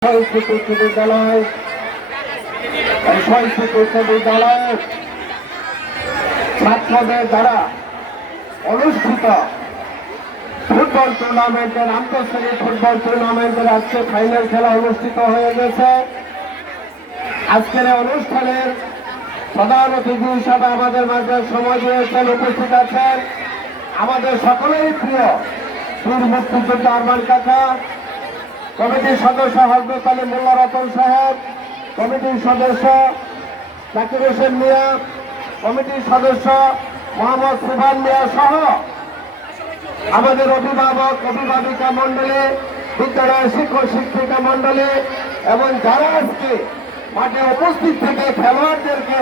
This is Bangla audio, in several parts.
বিদ্যালয় ছাত্রদের দ্বারা অনুষ্ঠিত ফুটবল টুর্নামেন্টের আন্তর্জাতিক ফুটবল টুর্নামেন্টের আজকে ফাইনাল খেলা অনুষ্ঠিত হয়ে গেছে। আজকের অনুষ্ঠানের প্রধান অতিথি হিসাবে আমাদের মাঝে সময় দিয়েছেন, উপস্থিত আছেন আমাদের সকলেই প্রিয় বীর মুক্তিযোদ্ধা আরমান কাকা, কমিটির সদস্য হযরত আলী মোল্লা রতন সাহেব, কমিটির সদস্য জাকির হোসেন মিয়া, কমিটির সদস্য মোহাম্মদ সুবহান মিয়া সহ আমাদের অভিভাবক অভিভাবিকা মন্ডলী, বিদ্যালয়ের শিক্ষক শিক্ষিকা মন্ডলী এবং যারা আজকে মাঠে উপস্থিত থেকে খেলোয়াড়দেরকে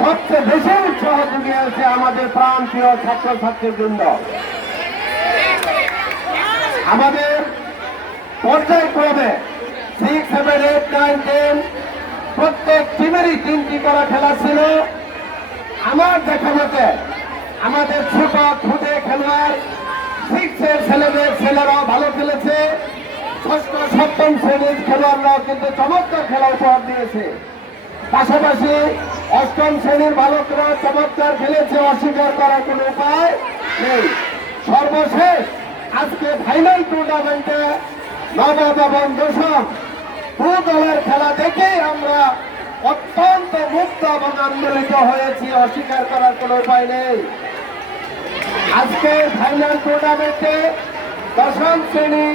সবচেয়ে বেশি উৎসাহ জুগিয়েছে আমাদের প্রাণপ্রিয় ছাত্রছাত্রীবৃন্দ। আমাদের পর্যায়ক্রমে 6, 7, 8, 9, 10 প্রত্যেক টিমেরই 3টি করা খেলা ছিল। আমার দেখা মতে আমাদের ছোট খুদে খেলোয়াড় 6 এর ছেলেরাও ভালো খেলেছে, 6ষ্ঠ 7ম শ্রেণীর খেলোয়াড়রাও কিন্তু চমৎকার খেলা উপহার দিয়েছে। পাশাপাশি 8ম শ্রেণীর বালকরা চমৎকার খেলেছে, অস্বীকার করার কোনো উপায় নেই। সর্বশেষ আজকে ফাইনাল টুর্নামেন্টে নবম এবং দশম দু দলের খেলা দেখে আমরা অত্যন্ত মুগ্ধ এবং আন্দোলিত হয়েছি, অস্বীকার করার কোনো উপায় নেই। আজকে ফাইনাল টুর্নামেন্টে 10ম শ্রেণী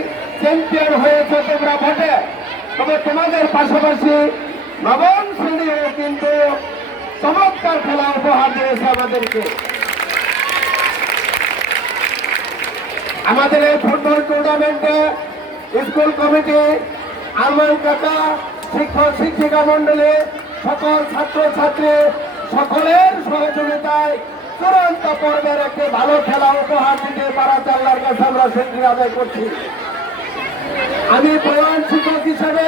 চ্যাম্পিয়ন হয়েছে তোমরা ভোটে, তবে তোমাদের পাশাপাশি 9ম শ্রেণীও কিন্তু চমৎকার খেলা উপহার দিয়েছে আমাদেরকে। আমাদের এই ফুটবল টুর্নামেন্টে স্কুল কমিটি, আরমান কাকা, শিক্ষক শিক্ষিকা মন্ডলী, সকল ছাত্রছাত্রী সকলের সহযোগিতায় চূড়ান্ত পর্বের একটি ভালো খেলা উপহার দিতে পারাতে আল্লাহর কাছে আমরা শুকরিয়া আদায় করছি। আমি প্রধান শিক্ষক হিসেবে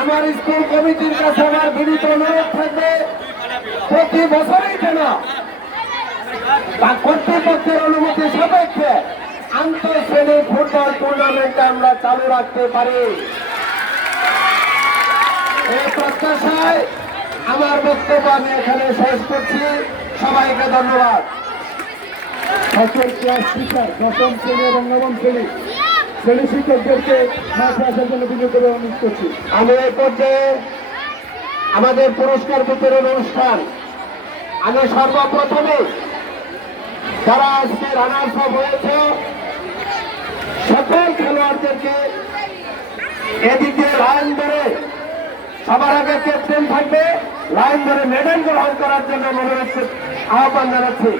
আমার স্কুল কমিটির কাছে আমার বিনীত অনুরোধ থাকবে, প্রতি বছরই যেন বা কর্তৃপক্ষের অনুমতি সাপেক্ষে আন্তঃশ্রেণী ফুটবল টুর্নামেন্ট আমরা চালু রাখতে পারি। এই প্রত্যাশায় আমার বক্তব্য আমি এখানে শেষ করছি। সবাইকে ধন্যবাদ। ক্লাস টিচার 10ম শ্রেণী এবং 9ম শ্রেণী শিক্ষকদেরকে মাঠে আসার জন্য বিনীত অনুরোধ করছি। আমি এই পর্যায়ে আমাদের পুরস্কার বিতরণ অনুষ্ঠান, আমি সর্বপ্রথমে যারা আজকে রানার্স আপ হয়েছে সকল খেলোয়াড়দেরকে এদিকে লাইন ধরে, সবার আগে ক্যাপ্টেন থাকবে, লাইন ধরে মেডেল গ্রহণ করার জন্য আহ্বান জানাচ্ছি।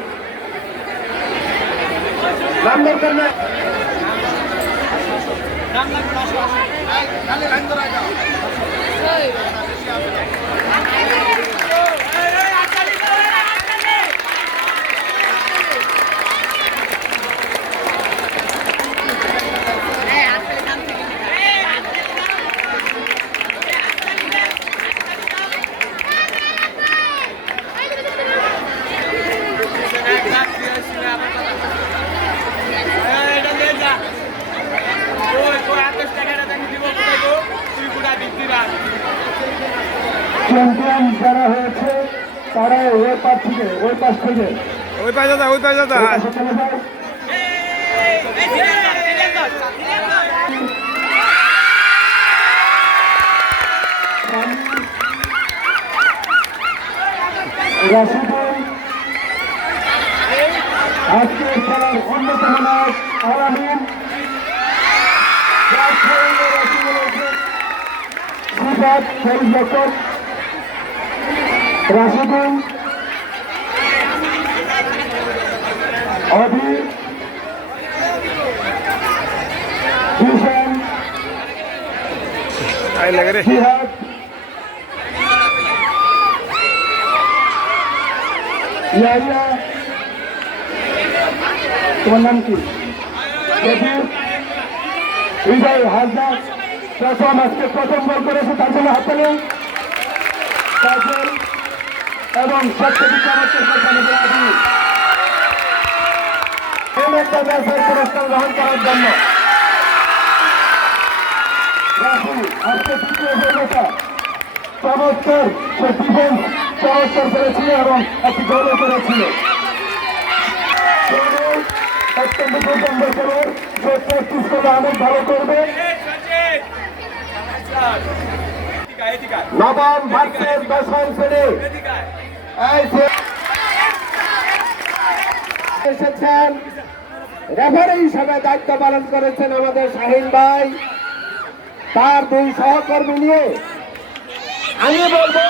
চ্যাম্পিয়ন যারা হয়েছে তারা ওই পাশ থেকে ওই পাশে যা চলে যায়। রাশিদুল আজকের খেলার অন্যতম নায়ক, আলামিন রাশিদুল, অভি, ভীষণ, জিহাদ, ইয়াহিয়া, তোমার নাম কি, বিজয় হাসদা প্রথম আজকে প্রথম বল করেছে, তার জন্য হাতে নেই এবং সবচেয়ে পুরস্কার গ্রহণ করার জন্য রাহুল আজকে তৃতীয় হয়ে গেছে চমৎকার সে ডিফেন্স চমৎকার করেছিল এবং একটি গোলও করেছিল অত্যন্ত দুর্দান্ত খেলোয়াড় সে প্র্যাকটিস করলে অনেক ভালো করবে নবম ভার্সেস দশম শ্রেণী এই যে এসেছেন রেফারি হিসাবে দায়িত্ব পালন করেছেন আমাদের শাহিন ভাই তার দুই সহকর্মী নিয়ে আমি বলবো